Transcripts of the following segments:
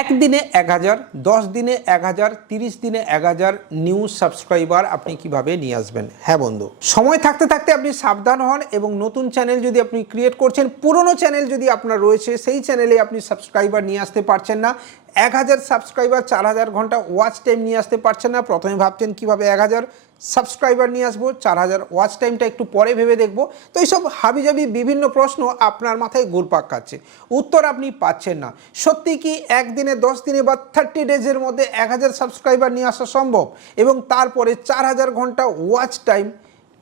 একদিনে 1000, 10 দিনে 1000, 30 দিনে 1000 নিউ সাবস্ক্রাইবার আপনি কিভাবে নিয়ে আসবেন। হ্যাঁ বন্ধু, সময় থাকতে থাকতে আপনি সাবধান হন এবং নতুন চ্যানেল যদি আপনি ক্রিয়েট করছেন, পুরনো চ্যানেল যদি আপনার রয়েছে সেই চ্যানেলে আপনি সাবস্ক্রাইবার নিয়ে আসতে পারছেন না, 1000 সাবস্ক্রাইবার 4000 ঘন্টা ওয়াচ টাইম নিয়ে আসতে পারছেন না। প্রথমে ভাবছেন কিভাবে 1000 সাবস্ক্রাইবার নিয়ে আসবো, 4000 ওয়াচ টাইমটা একটু পরে ভেবে দেখবো। তো এইসব হাবিজাবি বিভিন্ন প্রশ্ন আপনার মাথায় ঘুরপাক খাচ্ছে, উত্তর আপনি পাচ্ছেন না। সত্যি কি একদিনে, 10 দিনে বা 30 ডেজের মধ্যে 1000 সাবস্ক্রাইবার নিয়ে আসা সম্ভব এবং তারপরে 4000 ঘন্টা ওয়াচ টাইম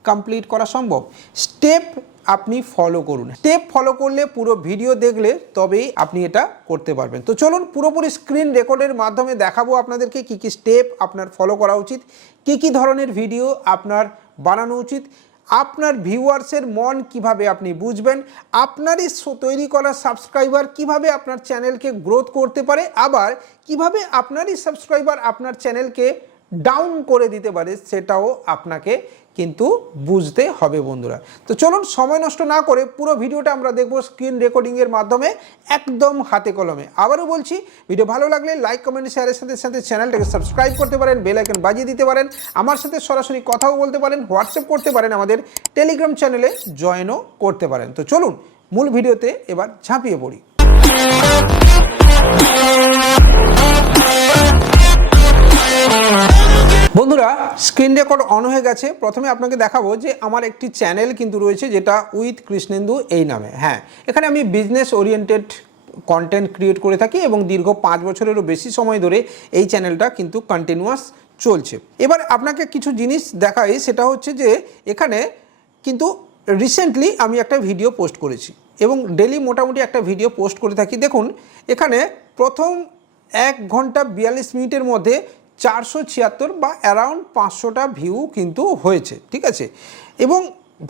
কমপ্লিট করা সম্ভব? স্টেপ আপনি ফলো করুন। স্টেপ ফলো করলে, পুরো ভিডিও দেখলে তবেই আপনি এটা করতে পারবেন। তো চলুন পুরোপুরি স্ক্রিন রেকর্ডের মাধ্যমে দেখাবো আপনাদেরকে কী কী স্টেপ আপনার ফলো করা উচিত, কী ধরনের ভিডিও আপনার বানানো উচিত, আপনার ভিউয়ার্সের মন কিভাবে আপনি বুঝবেন, আপনারই তৈরি করা সাবস্ক্রাইবার কিভাবে আপনার চ্যানেলকে গ্রোথ করতে পারে, আবার কিভাবে আপনারই সাবস্ক্রাইবার আপনার চ্যানেলকে ডাউন করে দিতে পারে, সেটাও আপনাকে কিন্তু বুঝতে হবে বন্ধুরা। তো চলুন সময় নষ্ট না করে পুরো ভিডিওটা আমরা দেখব স্ক্রিন রেকর্ডিংয়ের মাধ্যমে, একদম হাতে কলমে। আবারও বলছি, ভিডিও ভালো লাগলে লাইক, কমেন্ট, শেয়ারের সাথে সাথে চ্যানেলটাকে সাবস্ক্রাইব করতে পারেন, বেল আইকন বাজিয়ে দিতে পারেন, আমার সাথে সরাসরি কথাও বলতে পারেন, হোয়াটসঅ্যাপ করতে পারেন, আমাদের টেলিগ্রাম চ্যানেলে জয়েনও করতে পারেন। তো চলুন মূল ভিডিওতে এবার ঝাঁপিয়ে পড়ি। বন্ধুরা, স্ক্রিন রেকর্ড অন হয়ে গেছে। প্রথমে আপনাকে দেখাবো যে আমার একটি চ্যানেল কিন্তু রয়েছে, যেটা উইথ কৃষ্ণেন্দু এই নামে। হ্যাঁ, এখানে আমি বিজনেস ওরিয়েন্টেড কন্টেন্ট ক্রিয়েট করে থাকি এবং দীর্ঘ 5 বছরেরও বেশি সময় ধরে এই চ্যানেলটা কিন্তু কন্টিনিউয়াস চলছে। এবার আপনাকে কিছু জিনিস দেখাই, সেটা হচ্ছে যে এখানে কিন্তু রিসেন্টলি আমি একটা ভিডিও পোস্ট করেছি এবং ডেলি মোটামুটি একটা ভিডিও পোস্ট করে থাকি। দেখুন এখানে প্রথম 1 ঘন্টা 42 মিনিটের মধ্যে 476 বা অ্যারাউন্ড 500টা ভিউ কিন্তু হয়েছে, ঠিক আছে। এবং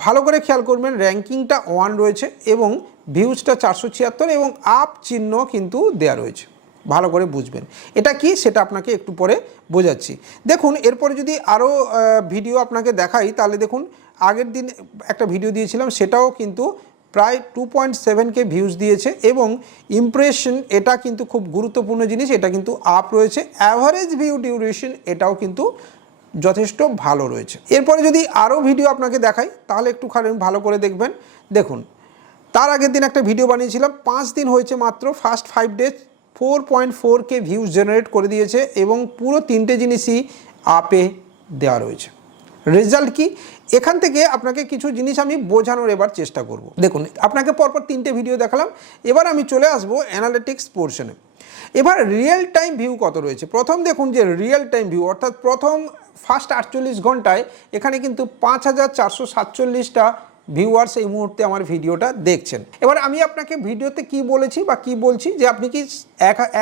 ভালো করে খেয়াল করবেন, র্যাঙ্কিংটা 1 রয়েছে এবং ভিউজটা 476 এবং আপ চিহ্ন কিন্তু দেয়া রয়েছে। ভালো করে বুঝবেন এটা কি, সেটা আপনাকে একটু পরে বোঝাচ্ছি। দেখুন এরপরে যদি আরও ভিডিও আপনাকে দেখাই, তাহলে দেখুন আগের দিন একটা ভিডিও দিয়েছিলাম, সেটাও কিন্তু প্রায় 2.7K ভিউজ দিয়েছে এবং ইমপ্রেশন, এটা কিন্তু খুব গুরুত্বপূর্ণ জিনিস, এটা কিন্তু আপ রয়েছে। অ্যাভারেজ ভিউ ডিউরেশন এটাও কিন্তু যথেষ্ট ভালো রয়েছে। এরপরে যদি আরও ভিডিও আপনাকে দেখাই, তাহলে একটুখানি ভালো করে দেখবেন। দেখুন তার আগের দিন একটা ভিডিও বানিয়েছিলাম, 5 দিন হয়েছে মাত্র, first 5 days 4.4K views generate করে দিয়েছে এবং পুরো 3টে জিনিসই আপে দেওয়া রয়েছে। রেজাল্ট কি, এখান থেকে আপনাকে কিছু জিনিস আমি বোঝানোর এবার চেষ্টা করব। দেখুন আপনাকে পরপর 3টে ভিডিও দেখালাম, এবার আমি চলে আসবো অ্যানালিটিক্স পোর্শনে। এবার রিয়েল টাইম ভিউ কত রয়েছে। প্রথম দেখুন যে রিয়েল টাইম ভিউ, অর্থাৎ প্রথম ফার্স্ট 48 ঘন্টায় এখানে কিন্তু 5447টা ভিউয়ার্স এই মুহূর্তে আমার ভিডিওটা দেখছেন। এবার আমি আপনাকে ভিডিওতে কি বলেছি বা কি বলছি, যে আপনি কি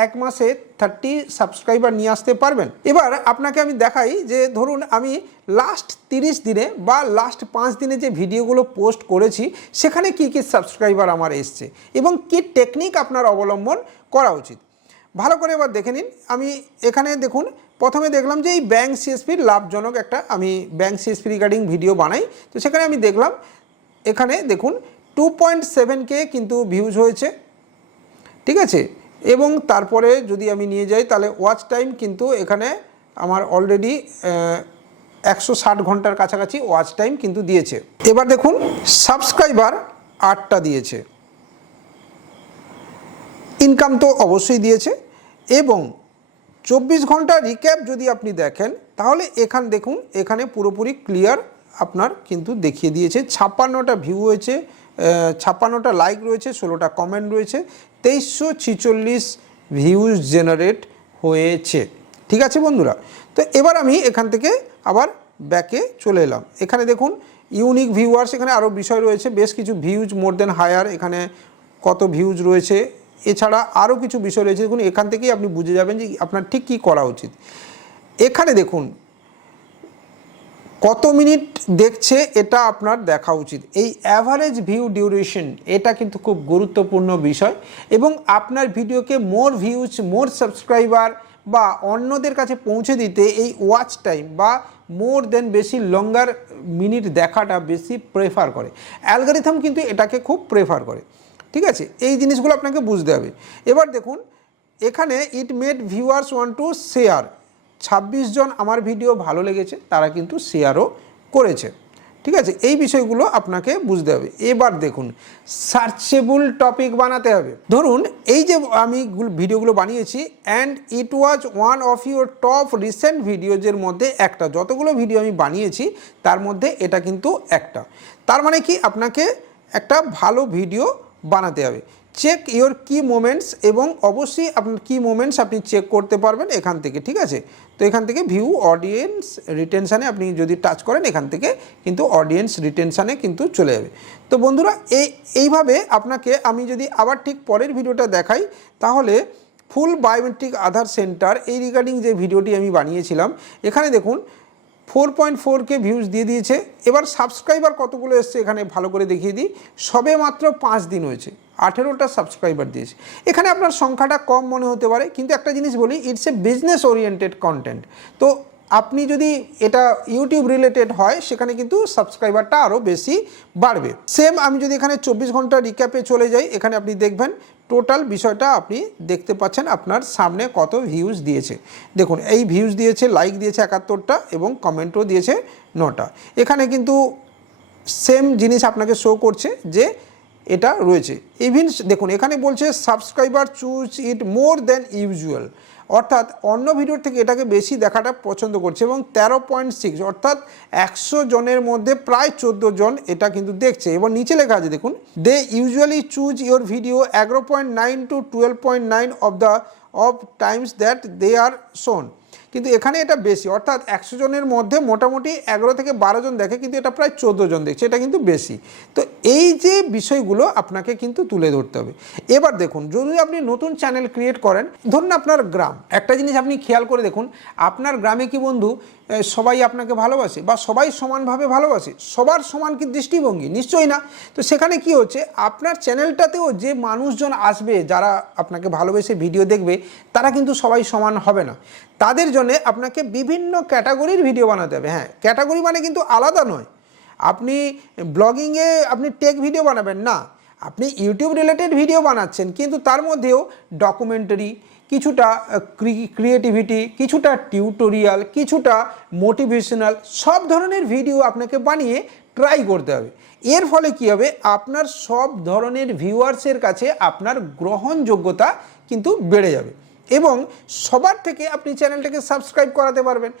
এক মাসে 30 সাবস্ক্রাইবার নিয়ে আসতে পারবেন। এবার আপনাকে আমি দেখাই যে ধরুন আমি লাস্ট 30 দিনে বা লাস্ট 5 দিনে যে ভিডিওগুলো পোস্ট করেছি, সেখানে কি সাবস্ক্রাইবার আমার এসছে এবং কি টেকনিক আপনার অবলম্বন করা উচিত। ভালো করে এবার দেখে নিন। আমি এখানে দেখুন প্রথমে দেখলাম যে এই ব্যাঙ্ক সিএসপির লাভজনক একটা, আমি ব্যাঙ্ক সিএসপি রিগার্ডিং ভিডিও বানাই, তো সেখানে আমি দেখলাম এখানে দেখুন 2.7K কিন্তু ভিউজ হয়েছে, ঠিক আছে। এবং তারপরে যদি আমি নিয়ে যাই, তাহলে ওয়াচ টাইম কিন্তু এখানে আমার অলরেডি 160 ঘন্টার কাছাকাছি ওয়াচ টাইম কিন্তু দিয়েছে। এবার দেখুন সাবস্ক্রাইবার 8টা দিয়েছে, ইনকাম তো অবশ্যই দিয়েছে এবং 24 ঘন্টা রিক্যাপ যদি আপনি দেখেন, তাহলে এখানে দেখুন এখানে পুরোপুরি ক্লিয়ার আপনার কিন্তু দেখিয়ে দিয়েছে। 56টা ভিউ হয়েছে, 56টা লাইক রয়েছে, 16টা কমেন্ট রয়েছে, 2346 ভিউজ জেনারেট হয়েছে, ঠিক আছে বন্ধুরা। তো এবার আমি এখান থেকে আবার ব্যাকে চলে এলাম। এখানে দেখুন ইউনিক ভিউয়ার্স, এখানে আরও বিষয় রয়েছে, বেশ কিছু ভিউজ মোর দেন হায়ার, এখানে কত ভিউজ রয়েছে, এছাড়া আরও কিছু বিষয় রয়েছে। দেখুন এখান থেকেই আপনি বুঝে যাবেন যে আপনার ঠিক কী করা উচিত। এখানে দেখুন কত মিনিট দেখছে, এটা আপনার দেখা উচিত। এই অ্যাভারেজ ভিউ ডিউরেশন, এটা কিন্তু খুব গুরুত্বপূর্ণ বিষয় এবং আপনার ভিডিওকে মোর ভিউজ, মোর সাবস্ক্রাইবার বা অন্যদের কাছে পৌঁছে দিতে এই ওয়াচ টাইম বা মোর দেন বেশি লঙ্গার মিনিট দেখাটা বেশি প্রেফার করে। অ্যালগরিথম কিন্তু এটাকে খুব প্রেফার করে, ঠিক আছে। এই জিনিসগুলো আপনাকে বুঝতে হবে। এবার দেখুন এখানে it made viewers want to share, 26 জন আমার ভিডিও ভালো লেগেছে, তারা কিন্তু শেয়ারও করেছে। ঠিক আছে, এই বিষয়গুলো আপনাকে বুঝতে হবে। এবার দেখুন, সার্চেবল টপিক বানাতে হবে। ধরুন এই যে আমি ভিডিওগুলো বানিয়েছি, and it was one of your top recent ভিডিওজের মধ্যে একটা, যতগুলো ভিডিও আমি বানিয়েছি তার মধ্যে এটা কিন্তু একটা। তার মানে কি, আপনাকে একটা ভালো ভিডিও বানাতে হবে। চেক ইওর কি মোমেন্টস, এবং অবশ্যই আপনার কি মোমেন্টস আপনি চেক করতে পারবেন এখান থেকে। ঠিক আছে, তো এখান থেকে ভিউ অডিয়েন্স রিটেনশানে আপনি যদি টাচ করেন, এখান থেকে কিন্তু অডিয়েন্স রিটেনশানে কিন্তু চলে যাবে। তো বন্ধুরা, এইভাবে আপনাকে আমি যদি আবার ঠিক পরের ভিডিওটা দেখাই, তাহলে ফুল বায়োমেট্রিক আধার সেন্টার এই রিগার্ডিং যে ভিডিওটি আমি বানিয়েছিলাম, এখানে দেখুন 4.4K ভিউজ দিয়ে দিয়েছে। এবার সাবস্ক্রাইবার কতগুলো এসছে এখানে ভালো করে দেখিয়ে দিই। সবে মাত্র 5 দিন হয়েছে, 18টা সাবস্ক্রাইবার দিয়েছে। এখানে আপনার সংখ্যাটা কম মনে হতে পারে, কিন্তু একটা জিনিস বলি, it's a business oriented content. তো আপনি যদি এটা ইউটিউব রিলেটেড হয়, সেখানে কিন্তু সাবস্ক্রাইবারটা আরও বেশি বাড়বে। সেম আমি যদি এখানে 24 ঘন্টা রিক্যাপে চলে যাই, এখানে আপনি দেখবেন টোটাল বিষয়টা আপনি দেখতে পাচ্ছেন আপনার সামনে কত ভিউজ দিয়েছে। দেখুন, এই ভিউজ দিয়েছে, লাইক দিয়েছে 71টা এবং কমেন্টও দিয়েছে 9টা। এখানে কিন্তু সেম জিনিস আপনাকে শো করছে যে এটা রয়েছে। ইভিন দেখুন, এখানে বলছে সাবস্ক্রাইবার চুজ ইট মোর দ্যান ইউজুয়াল, অর্থাৎ অন্য ভিডিওর থেকে এটাকে বেশি দেখাটা পছন্দ করছে, এবং 13.6 অর্থাৎ 100 জনের মধ্যে প্রায় 14 জন এটা কিন্তু দেখছে। এবং নিচে লেখা আছে দেখুন, they usually choose your video 11.9 to 12.9 of times that they are shown. কিন্তু এখানে এটা বেশি, অর্থাৎ 100 জনের মধ্যে মোটামুটি 11 থেকে 12 জন দেখে, কিন্তু এটা প্রায় 14 জন দেখছে, এটা কিন্তু বেশি। তো এই যে বিষয়গুলো আপনাকে কিন্তু তুলে ধরতে হবে। এবার দেখুন, যদি আপনি নতুন চ্যানেল ক্রিয়েট করেন, ধরুন আপনার গ্রাম, একটা জিনিস আপনি খেয়াল করে দেখুন, আপনার গ্রামে কি বন্ধু সবাই আপনাকে ভালোবাসে বা সবাই সমানভাবে ভালোবাসে? সবার সমান কি দৃষ্টিভঙ্গি? নিশ্চয়ই না। তো সেখানে কি হচ্ছে, আপনার চ্যানেলটাতেও যে মানুষজন আসবে, যারা আপনাকে ভালোবেসে ভিডিও দেখবে, তারা কিন্তু সবাই সমান হবে না। তাদের জন্যে আপনাকে বিভিন্ন ক্যাটাগরির ভিডিও বানাতে হবে। হ্যাঁ, ক্যাটাগরি মানে কিন্তু আলাদা নয়। আপনি ব্লগিংয়ে আপনি টেক ভিডিও বানাবেন না, আপনি ইউটিউব রিলেটেড ভিডিও বানাচ্ছেন, কিন্তু তার মধ্যেও ডকুমেন্টারি, কিছুটা ক্রিয়েটিভিটি, কিছুটা টিউটোরিয়াল, কিছুটা মোটিভেশনাল, সব ধরনের ভিডিও আপনাকে বানিয়ে ট্রাই করতে হবে। এর ফলে কী হবে, আপনার সব ধরনের ভিউয়ার্সের কাছে আপনার গ্রহণযোগ্যতা কিন্তু বেড়ে যাবে, এবং সবার থেকে আপনি চ্যানেলটাকে সাবস্ক্রাইব করাতে পারবেন।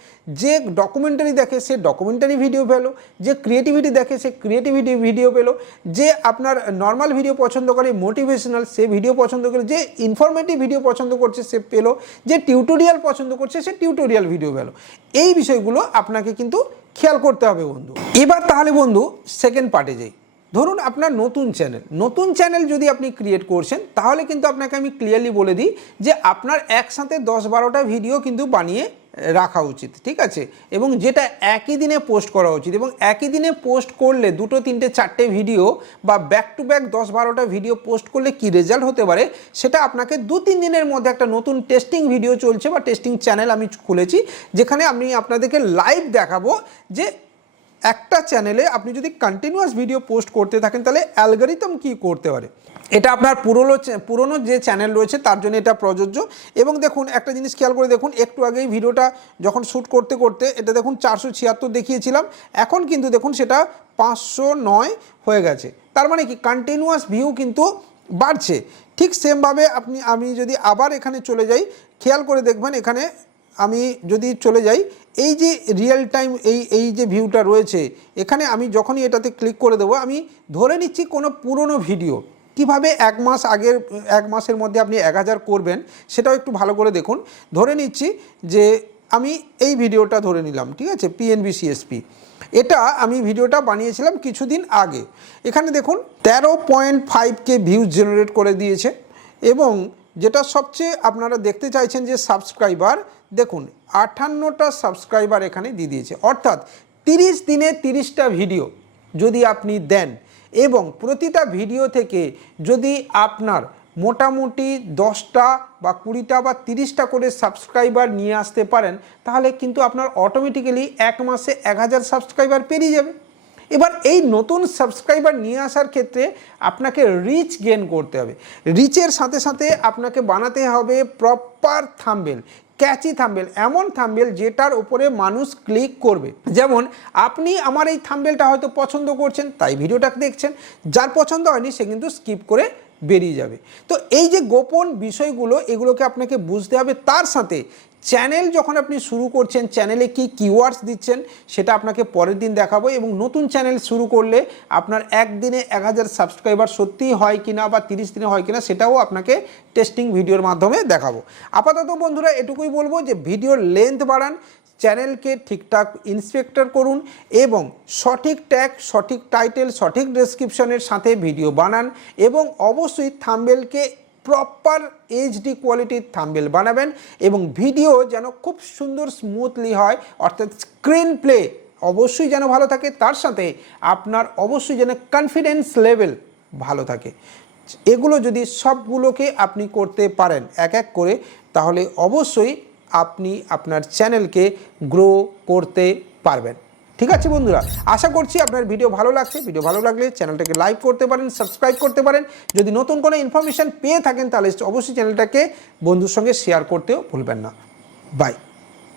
যে ডকুমেন্টারি দেখে সে ডকুমেন্টারি ভিডিও পেলো, যে ক্রিয়েটিভিটি দেখে সে ক্রিয়েটিভিটি ভিডিও পেলো, যে আপনার নর্মাল ভিডিও পছন্দ করে, মোটিভেশনাল, সে ভিডিও পছন্দ করে, যে ইনফরমেটিভ ভিডিও পছন্দ করছে সে পেলো, যে টিউটোরিয়াল পছন্দ করছে সে টিউটোরিয়াল ভিডিও পেলো। এই বিষয়গুলো আপনাকে কিন্তু খেয়াল করতে হবে বন্ধু। এবার তাহলে বন্ধু সেকেন্ড পার্টে যাই। ধরুন আপনার নতুন চ্যানেল যদি আপনি ক্রিয়েট করছেন, তাহলে কিন্তু আপনাকে আমি ক্লিয়ারলি বলে দিই যে আপনার একসাথে 10-12টা ভিডিও কিন্তু বানিয়ে রাখা উচিত। ঠিক আছে, এবং যেটা একই দিনে পোস্ট করা উচিত। এবং একই দিনে পোস্ট করলে 2, 3, 4টে ভিডিও বা ব্যাক টু ব্যাক 10-12টা ভিডিও পোস্ট করলে কি রেজাল্ট হতে পারে, সেটা আপনাকে 2-3 দিনের মধ্যে একটা নতুন টেস্টিং ভিডিও চলছে বা টেস্টিং চ্যানেল আমি খুলেছি, যেখানে আমি আপনাদেরকে লাইভ দেখাবো যে একটা চ্যানেলে আপনি যদি কন্টিনিউয়াস ভিডিও পোস্ট করতে থাকেন, তাহলে অ্যালগরিদম কি করতে পারে। এটা আপনার পুরনো যে চ্যানেল রয়েছে তার জন্য এটা প্রযোজ্য। এবং দেখুন, একটা জিনিস খেয়াল করে দেখুন, একটু আগেই ভিডিওটা যখন শ্যুট করতে করতে এটা দেখুন 476 দেখিয়েছিলাম, এখন কিন্তু দেখুন সেটা 509 হয়ে গেছে। তার মানে কি, কন্টিনিউয়াস ভিউ কিন্তু বাড়ছে। ঠিক সেমভাবে আমি যদি আবার এখানে চলে যাই, খেয়াল করে দেখবেন, এখানে আমি যদি চলে যাই, এই যে রিয়েল টাইম এই যে ভিউটা রয়েছে, এখানে আমি যখনই এটাতে ক্লিক করে দেবো, আমি ধরে নিচ্ছি কোনো পুরনো ভিডিও কিভাবে 1 মাস আগের 1 মাসের মধ্যে আপনি 1000 করবেন, সেটাও একটু ভালো করে দেখুন। ধরে নিচ্ছি যে আমি এই ভিডিওটা ধরে নিলাম, ঠিক আছে, PNBCSP, এটা আমি ভিডিওটা বানিয়েছিলাম কিছুদিন আগে। এখানে দেখুন 13.5K ভিউজ জেনারেট করে দিয়েছে, এবং যেটা সবচেয়ে আপনারা দেখতে চাইছেন যে সাবস্ক্রাইবার, দেখুন 58টা সাবস্ক্রাইবার এখানে দিয়ে দিয়েছে। অর্থাৎ 30 দিনে 30টা ভিডিও যদি আপনি দেন, এবং প্রতিটা ভিডিও থেকে যদি আপনার মোটামুটি 10টা বা 20টা বা 30টা করে সাবস্ক্রাইবার নিয়ে আসতে পারেন, তাহলে কিন্তু আপনার অটোমেটিক্যালি 1 মাসে 1000 সাবস্ক্রাইবার পেরিয়ে যাবে। এবার এই নতুন সাবস্ক্রাইবার নিয়ে আসার ক্ষেত্রে আপনাকে রিচ গেন করতে হবে। রিচের সাথে সাথে আপনাকে বানাতে হবে প্রপার থাম্বনেল, ক্যাচি থাম্বনেল, এমন থাম্বনেল যেটার উপরে মানুষ ক্লিক করবে। যেমন আপনি আমার এই থাম্বনেলটা হয়তো পছন্দ করছেন, তাই ভিডিওটা দেখছেন, যার পছন্দ হয়নি সে কিন্তু স্কিপ করে বেরিয়ে যাবে। তো এই যে গোপন বিষয়গুলো, এগুলোকে আপনাকে বুঝতে হবে। তার সাথে চ্যানেল যখন আপনি শুরু করছেন, চ্যানেলে কি কিওয়ার্ডস দিচ্ছেন সেটা আপনাকে পরের দিন দেখাবো। এবং নতুন চ্যানেল শুরু করলে আপনার একদিনে 1000 সাবস্ক্রাইবার সত্যিই হয় কিনা বা 30 দিনে হয় কিনা সেটাও আপনাকে টেস্টিং ভিডিওর মাধ্যমে দেখাবো। আপাতত বন্ধুরা এটুকুই বলবো যে ভিডিওর লেন্থ বাড়ান, চ্যানেলকে ঠিকঠাক ইন্সপেক্টর করুন এবং সঠিক ট্যাগ, সঠিক টাইটেল, সঠিক ডেসক্রিপশনের সাথে ভিডিও বানান এবং অবশ্যই থাম্বনেলকে প্রপার এইচডি কোয়ালিটির থাম্বনেল বানাবেন এবং ভিডিও যেন খুব সুন্দর স্মুথলি হয়, অর্থাৎ স্ক্রিন প্লে অবশ্যই যেন ভালো থাকে, তার সাথে আপনার অবশ্যই যেন কনফিডেন্স লেভেল ভালো থাকে। এগুলো যদি সবগুলোকে আপনি করতে পারেন এক এক করে, তাহলে অবশ্যই আপনি আপনার চ্যানেলকে গ্রো করতে পারবেন। ঠিক আছে বন্ধুরা, আশা করছি আপনার ভিডিও ভালো লাগছে। ভিডিও ভালো লাগলে চ্যানেলটাকে লাইক করতে পারেন, সাবস্ক্রাইব করতে পারেন। যদি নতুন কোনো ইনফরমেশান পেয়ে থাকেন তাহলে অবশ্যই চ্যানেলটাকে বন্ধুর সঙ্গে শেয়ার করতেও ভুলবেন না। বাই।